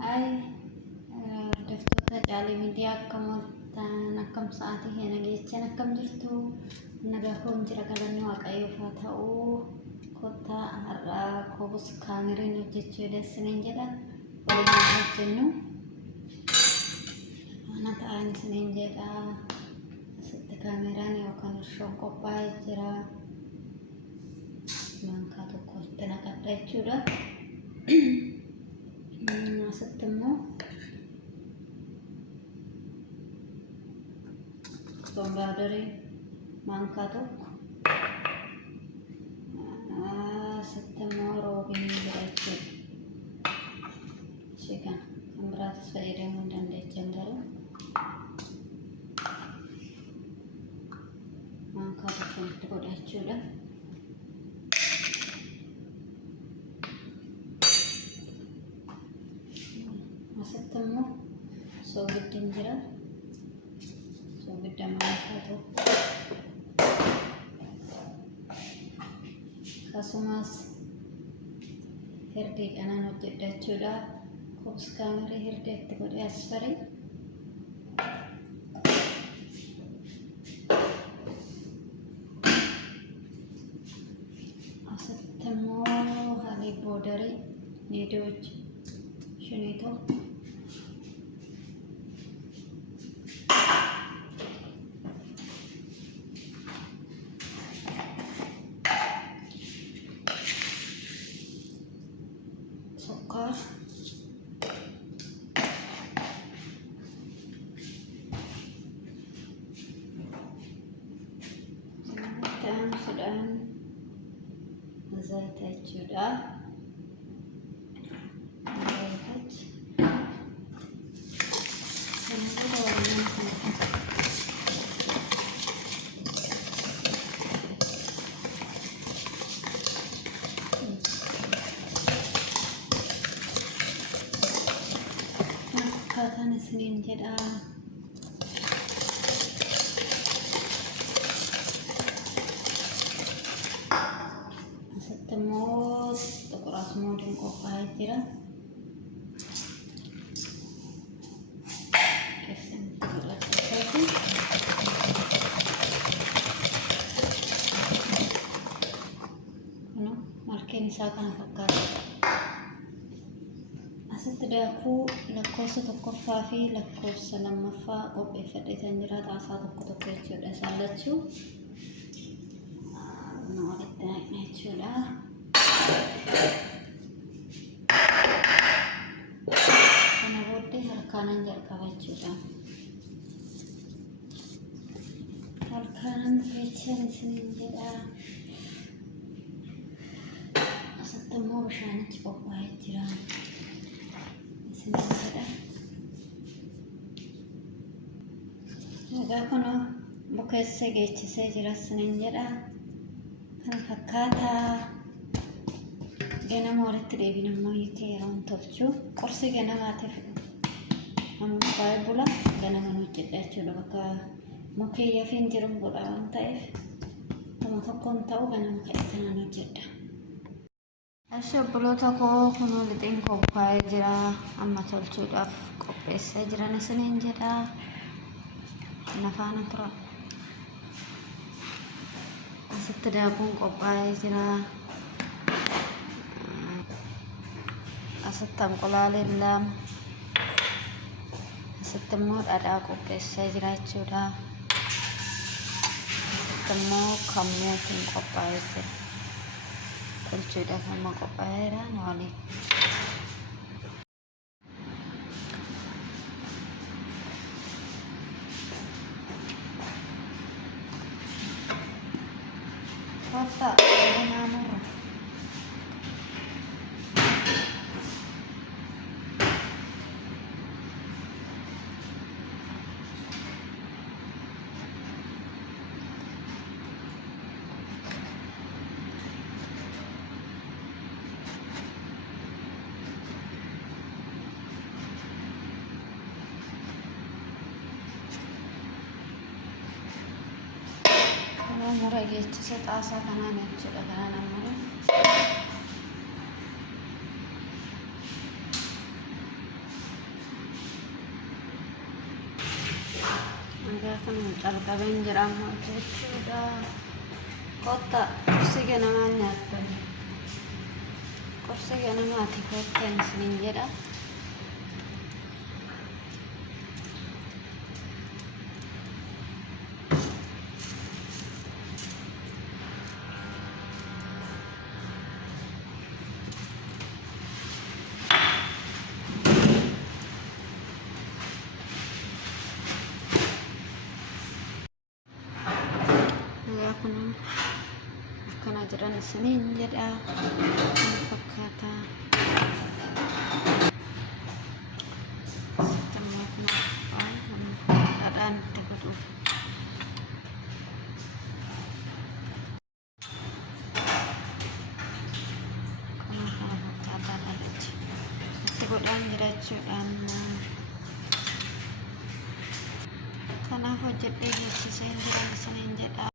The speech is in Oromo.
Ay hordoftoota caalii miidiyaa akkam sa'aatii kana geechan akkam jirtu nagaa koon jira galanni waaqayyoof haa ta'u kottaa har'aa koobus kaameriin hojjechuu dessineen jedha waliin hojjennu ana ta'an isiniin jedha asitti kaameraan yookaan irshoon qophaa'ee jira mankaa tokko itti naqadha jechuudha. Asittimmoo Bombardare mankaa tokko asittimmoo roobinii jira jechuudha. Ishee kan biraatis fayyadamuu hin dandeechan garuu mankaa tokko itti godha jechuudha. Asittimmoo soogiddiin jira. Soogidda mankaa tokko akkasumas hirdii kanaan hojjedha jechuudha. Koobus kaamerii hirdii itti godhee asfarii asittimmoo haalii boodarii niidooj shinitoo sokkaar sudan zayita jechuudha. Akkaataan isiniin jedha. Asittimmoo xuqur asmoodiin qophaa'ee jira. Keessatti godhateeti. Kun malkeen isaa kana fakkaata. Asitti daakuu lakkoofsa tokkoffaa fi lakkoofsa lammaffaa qopheeffadhee kan jira xaasaa tokko jechuudha. Isaan lachuu walitti naqna jechuudha. Kana booddee harkaanaan jalqaba jechuudha. Harkaanaan bukeechaan isiniin jedha. Asittimmoo bishaanichi qophaa'ee jira. Egaa kun bukeessee geechisee jira isiniin jedha. Kan fakkaataa ganama walitti deebiin immoo yeroon tolchu qorsii ganamaatiif amma baay'ee bula ganama hojjedha jechuudha. Bakka mukeeyyaa fi hin jiru godha waan ta'eef nama tokkoon ta'u ganama ka'ee nan hojjedha. Ashe obboloota koo kunoo lixiin qophaa'ee jira. Amma tolchuudhaaf qopheessee jiran isiniin jedha. Nafaana tura. Asitti daakuun qophaa'ee jira. Asitti anqolaaleen lama. Asitti immoo dhadhaa qopheessee jira jechuudha. Asitti immoo kammuutiin qophaa'ee jira. Tolchuudhaaf amma qophaa'eera waliin. Kota naamurra. Murah geechi saya taasa kanaan jechuudha kanaan murah. egaa kun calqabeen jira ammoo jechuudha. Kotta qursi ganamaan nyaattan. Qursi ganamaati kottan isiniin jedha. Kun akkana jiran isiniin jedha. Fakkaata dhadhaan itti godhuuf kana fakkaata itti godhaan jira jechuudhaan kanaaf hojjedhee beeksiseen jiran isiniin jedha.